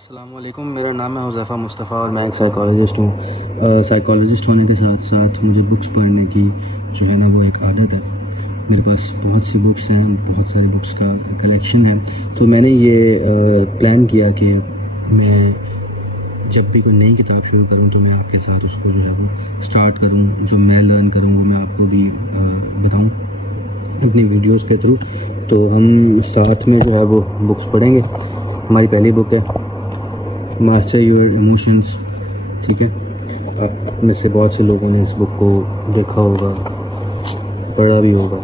अस्सलाम वालेकुम, मेरा नाम है हुज़ैफ़ा मुस्तफ़ा और मैं एक साइकोलॉजिस्ट हूँ। साइकोलॉजिस्ट होने के साथ साथ मुझे बुक्स पढ़ने की जो है ना वो एक आदत है। मेरे पास बहुत सी बुक्स हैं, बहुत सारी बुक्स का कलेक्शन है। तो मैंने ये प्लान किया कि मैं जब भी कोई नई किताब शुरू करूँ तो मैं आपके साथ उसको जो है वो स्टार्ट करूँ। जो मैं लर्न करूँ वो मैं आपको भी बताऊँ अपनी वीडियोज़ के थ्रू। तो हम साथ में जो है वो बुक्स पढ़ेंगे। हमारी पहली बुक है मास्टर योर इमोशंस। ठीक है, आप में से बहुत से लोगों ने इस बुक को देखा होगा, पढ़ा भी होगा,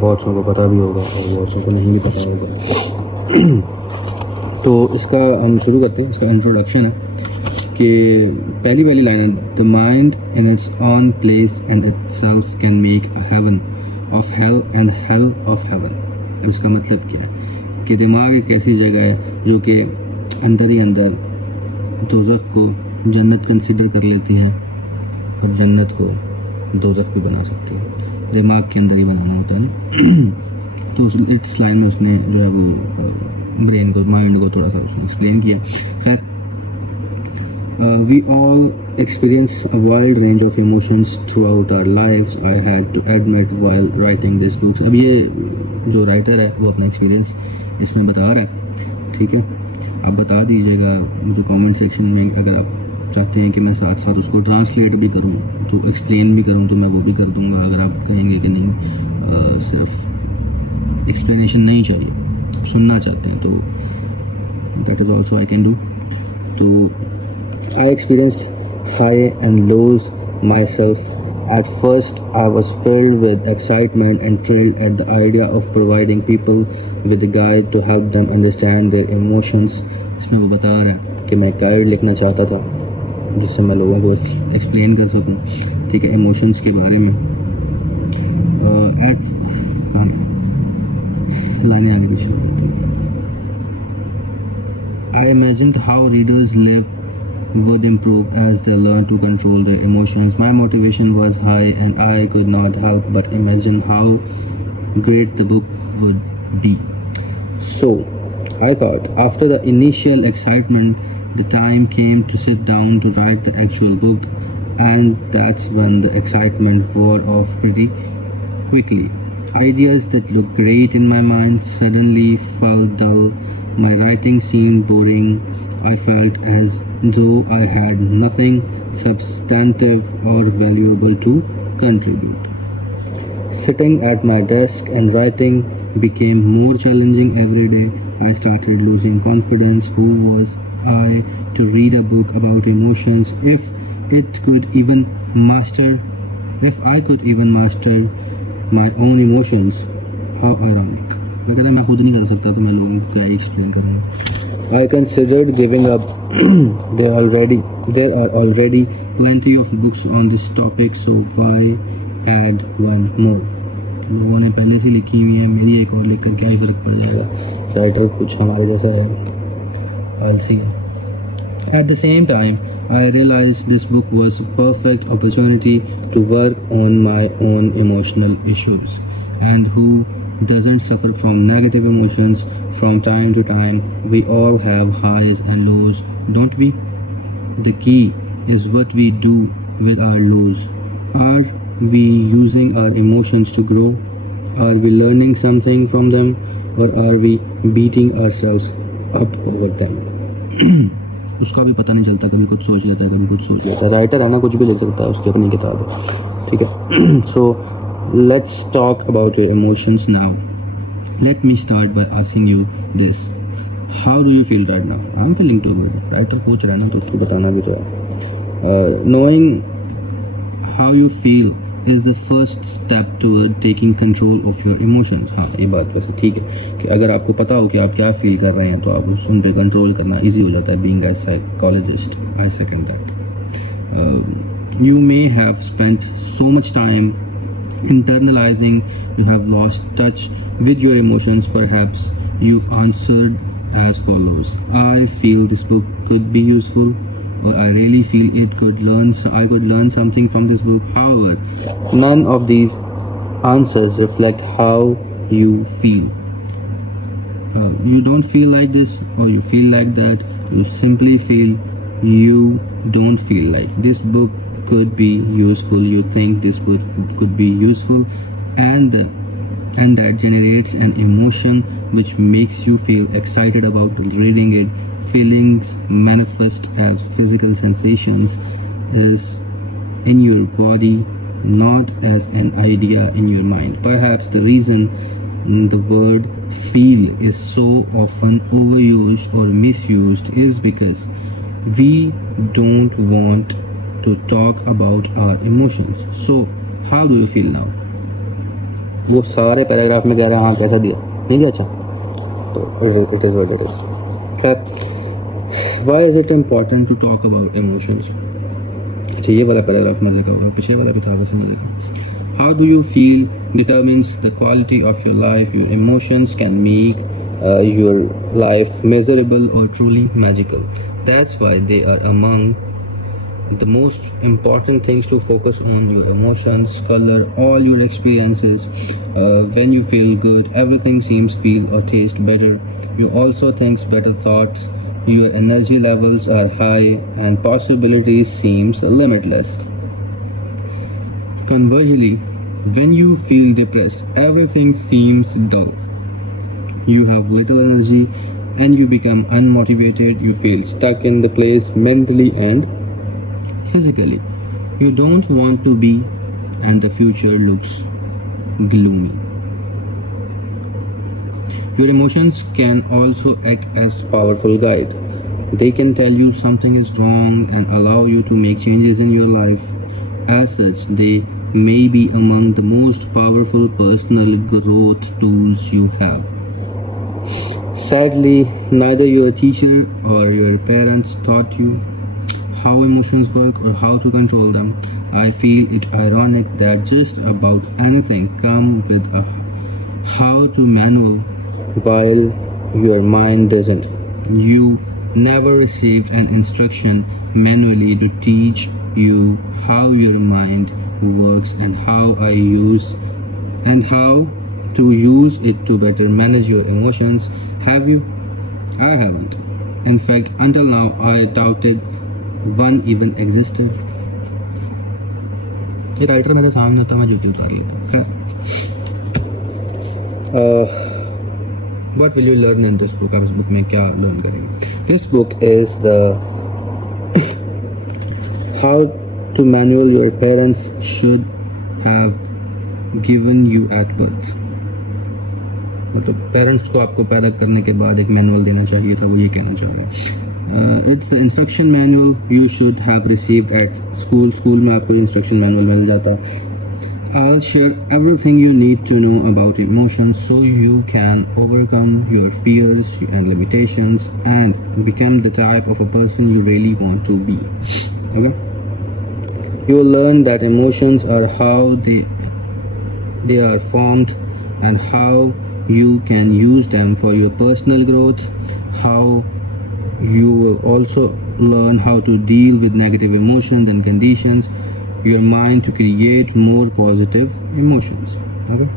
बहुत सौ को पता भी होगा और बहुत सौ को नहीं भी पता होगा। तो इसका हम शुरू करते हैं। इसका इंट्रोडक्शन है कि पहली वाली लाइन है, the mind in its own place and itself can make a heaven of hell and hell of heaven. अब इसका मतलब क्या है कि दिमाग एक ऐसी जगह है जो कि अंदर ही अंदर दोज़ख को जन्नत कंसीडर कर लेती है और जन्नत को दोज़ख भी बना सकती है। दिमाग के अंदर ही बनाना होता है ना। तो इस लाइन में उसने जो है वो ब्रेन को, माइंड को थोड़ा सा उसने एक्सप्लेन किया। खैर, we all experience a wide range of emotions throughout our lifes. I had to admit while writing this books. अब ये जो राइटर है वो अपना एक्सपीरियंस इसमें बता रहा है। ठीक है, आप बता दीजिएगा जो कमेंट सेक्शन में, अगर आप चाहते हैं कि मैं साथ साथ उसको ट्रांसलेट भी करूं तो एक्सप्लेन भी करूं तो मैं वो भी कर दूंगा। अगर आप कहेंगे कि नहीं सिर्फ एक्सप्लेनेशन नहीं चाहिए, सुनना चाहते हैं, तो that is also I can do. तो I experienced high and lows myself. At first, I was filled with excitement and thrilled at the idea of providing people with a guide to help them understand their emotions. इसमें वो बता रहा है कि मैं guide लिखना चाहता था जिससे मैं लोगों को एक्सप्लेन कर सकूं, ठीक है, इमोशंस के बारे में। लाने आगे पीछे I imagined how readers live would improve as they learn to control their emotions. My motivation was high and I could not help but imagine how great the book would be. So, I thought after the initial excitement, the time came to sit down to write the actual book, and that's when the excitement wore off pretty quickly. Ideas that looked great in my mind suddenly fell dull. My writing seemed boring. I felt as though I had nothing substantive or valuable to contribute. Sitting at my desk and writing became more challenging every day. I started losing confidence. Who was I to read a book about emotions if I could even master my own emotions? How ironic. अगर मैं खुद नहीं कर सकता तो मैं लोगों को क्या एक्सप्लेन करूँगा। I considered giving up. There are already plenty of books on this topic, so why add one more? लोगों ने पहले से लिखी हुई है, मेरी एक और लिख कर क्या ही फ़र्क पड़ जाएगा। राइटर कुछ हमारे जैसा है, आलसी है। At the same time, I realized this book was a perfect opportunity to work on my own emotional issues. And who doesn't suffer from negative emotions from time to time? We all have highs and lows, don't we? The key is what we do with our lows. Are we using our emotions to grow? Are we learning something from them? Or are we beating ourselves up over them? उसका भी पता नहीं चलता, कभी कुछ सोच लेता है, कभी कुछ सोच लेता है। राइटर है ना, कुछ भी लिख सकता है, उसकी अपनी किताब है। ठीक है, so let's talk about your emotions now. Let me start by asking you this. How do you feel right now? I'm feeling too good. Writer पूछ रहा है ना तो उसको बताना भी तो है। Knowing how you feel is the first step toward taking control of your emotions. हाँ, ये बात वैसे ठीक है कि अगर आपको पता हो कि आप क्या फील कर रहे हैं तो आप उन पे कंट्रोल करना ईजी हो जाता है। Being a psychologist, I second that. You may have spent so much time internalizing, you have lost touch with your emotions. Perhaps you answered as follows: I feel this book could be useful, or I really feel I could learn something from this book. However, none of these answers reflect how you feel. you don't feel like this or you feel like that. You simply feel you don't feel like. This book could be useful. You think this book could be useful, and and that generates an emotion which makes you feel excited about reading it. Feelings manifest as physical sensations is in your body, not as an idea in your mind. Perhaps the reason the word feel is so often overused or misused is because we don't want to talk about our emotions. So, how do you feel now? वो सारे paragraph में कह रहा है हाँ कैसा दिया नहीं दिया अच्छा तो it is what it is खैर why is it important to talk about emotions अच्छा ये वाला पैराग्राफ मजे का होगा पिछले वाला भी था वैसे नहीं देखा how do you feel determines the quality of your life. Your emotions can make your life measurable or truly magical. That's why they are among the most important things to focus on. Your emotions color all your experiences. When you feel good, everything seems feel or taste better. You also think better thoughts. Your energy levels are high and possibilities seems limitless. Conversely, when you feel depressed, everything seems dull. You have little energy and you become unmotivated. You feel stuck in the place mentally and physically. You don't want to be, and the future looks gloomy. Your emotions can also act as powerful guide. They can tell you something is wrong and allow you to make changes in your life. As such, they may be among the most powerful personal growth tools you have. Sadly, neither your teacher or your parents taught you how emotions work or how to control them. I feel it ironic that just about anything comes with a how-to manual while your mind doesn't. You never received an instruction manually to teach you how your mind works and how to use it to better manage your emotions. Have you? I haven't. In fact, until now, I doubted one even existed. ये writer मेरे सामने होता मैं जूती उतार लेता. What will you learn in this book? आप इस बुक में क्या learn करेंगे? This book is the how to manual your parents should have given you at birth. मतलब पेरेंट्स को आपको पैदा करने के बाद एक मैनुअल देना चाहिए था वो ये कहना चाहेंगे. It's the instruction manual you should have received at school में आपको इंस्ट्रक्शन मैनुअल मिल जाता है. I'll share everything you need to know about emotions so you can overcome your fears and limitations and become the type of a person you really want to be. Okay? You will learn that emotions are how they are formed and how you can use them for your personal growth. How you will also learn how to deal with negative emotions and conditions your mind to create more positive emotions. Okay?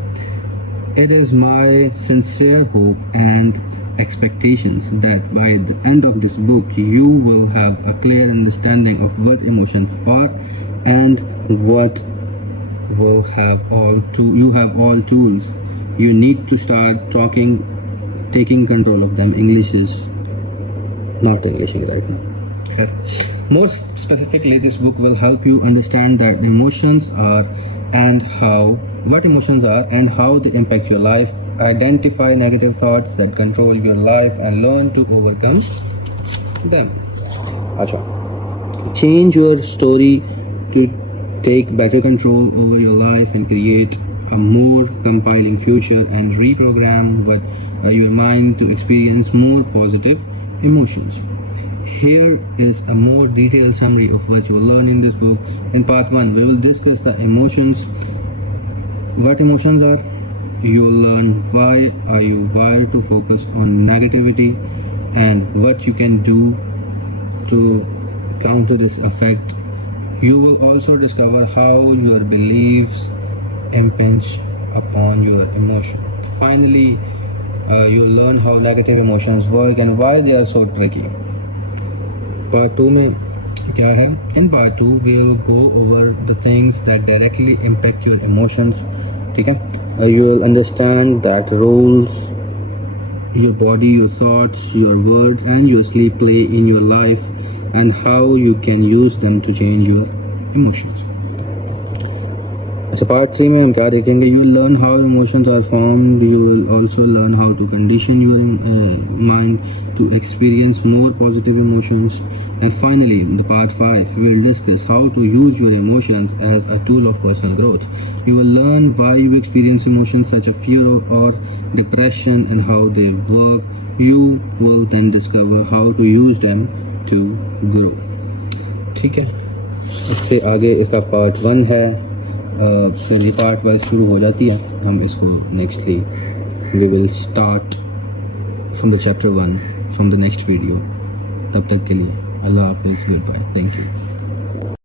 It is my sincere hope and expectations that by the end of this book you will have a clear understanding of what emotions are and what will you have all tools you need to start taking control of them. English is not Englishing right now. Okay. More specifically, this book will help you understand that what emotions are and how they impact your life, identify negative thoughts that control your life and learn to overcome them. Acha. Change your story to take better control over your life and create a more compelling future and reprogram your mind to experience more positive emotions. Here is a more detailed summary of what you will learn in this book. In part 1, we will discuss the emotions. What emotions are? You will learn why are you wired to focus on negativity and what you can do to counter this effect. You will also discover how your beliefs impinge upon your emotion. Finally, You learn how negative emotions work and why they are so tricky. Part 2 में क्या है? In part 2 we'll go over the things that directly impact your emotions. ठीक है? You will understand that roles your body, your thoughts, your words and your sleep play in your life and how you can use them to change your emotions. So part 3 में हम क्या देखेंगे? You will learn how emotions are formed. You will also learn how to condition your mind to experience more positive emotions. And finally, in the part 5, we will discuss how to use your emotions as a tool of personal growth. You will learn why you experience emotions such as fear or depression and how they work. You will then discover how to use them to grow. ठीक है, इससे आगे इसका part 1 है, फिर ये part wise शुरू हो जाती है. हम इसको nextly we will start from the chapter 1 from the next video. तब तक के लिए अल्लाह हाफिज़, गुड बाय, थैंक यू.